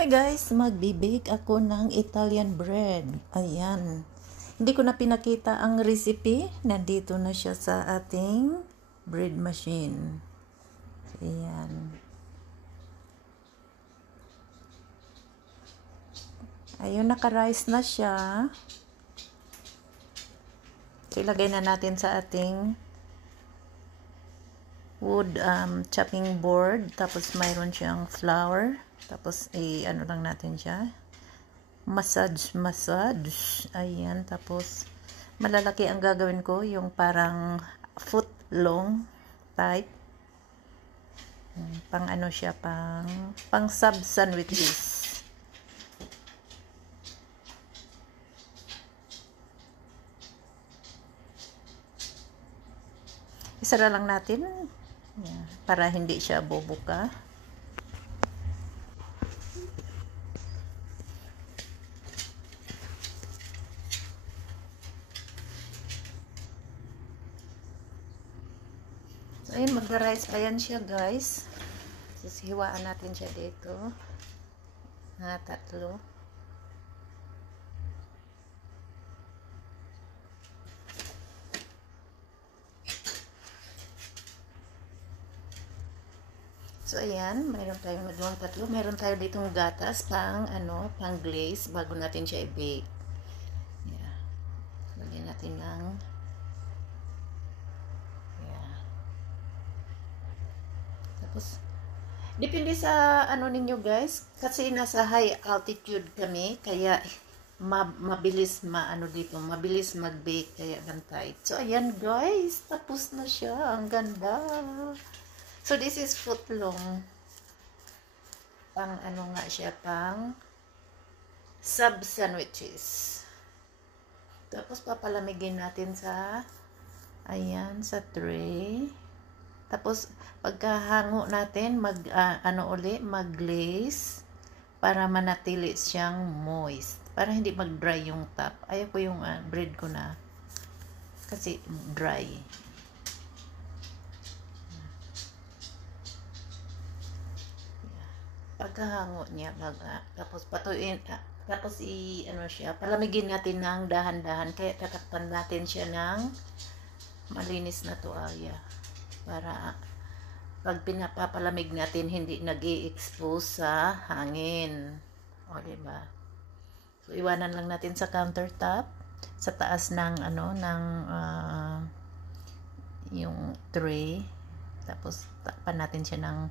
Hi guys, magbi-bake ako ng Italian bread. Ayan. Hindi ko na pinakita ang recipe. Nandito na siya sa ating bread machine. Ayan. Ayun, naka-rise na siya. So, ilagay na natin sa ating wood chopping board. Tapos mayroon siyang flour. Tapos ano lang natin siya. Massage. Ayan. Tapos malalaki ang gagawin ko. Yung parang foot long type. Pang ano siya. Pang sub sandwiches. Isara lang natin. Para hindi siya bubuka. So, ayun, magra-rice pa yan siya, guys. Sisihiwaan natin siya dito. Tatlo. So, ayan, mayroon tayong nagawang tatlo. Mayroon tayo ditong gatas pang glaze bago natin siya i-bake. Yeah. Lagyan natin ng tapos depende sa ninyo guys, kasi nasa high altitude kami, kaya mabilis mabilis mag-bake, kaya bantay. So, ayan guys, tapos na siya. Ang ganda. So, this is footlong. Pang nga siya, pang sub sandwiches. Tapos, papalamigin natin sa sa tray. Tapos, pagkahango natin, mag-glaze para manatili siyang moist. Para hindi mag-dry yung top. Ayaw ko yung bread ko na kasi dry. Pagkahango niya, tapos patuin, tapos siya, palamigin natin ng dahan-dahan, kaya tatakpan natin siya ng malinis na tuwalya para pag pinapapalamig natin hindi nag-i-expose sa hangin. O, diba? So, iwanan lang natin sa countertop sa taas ng yung tray. Tapos takpan natin siya ng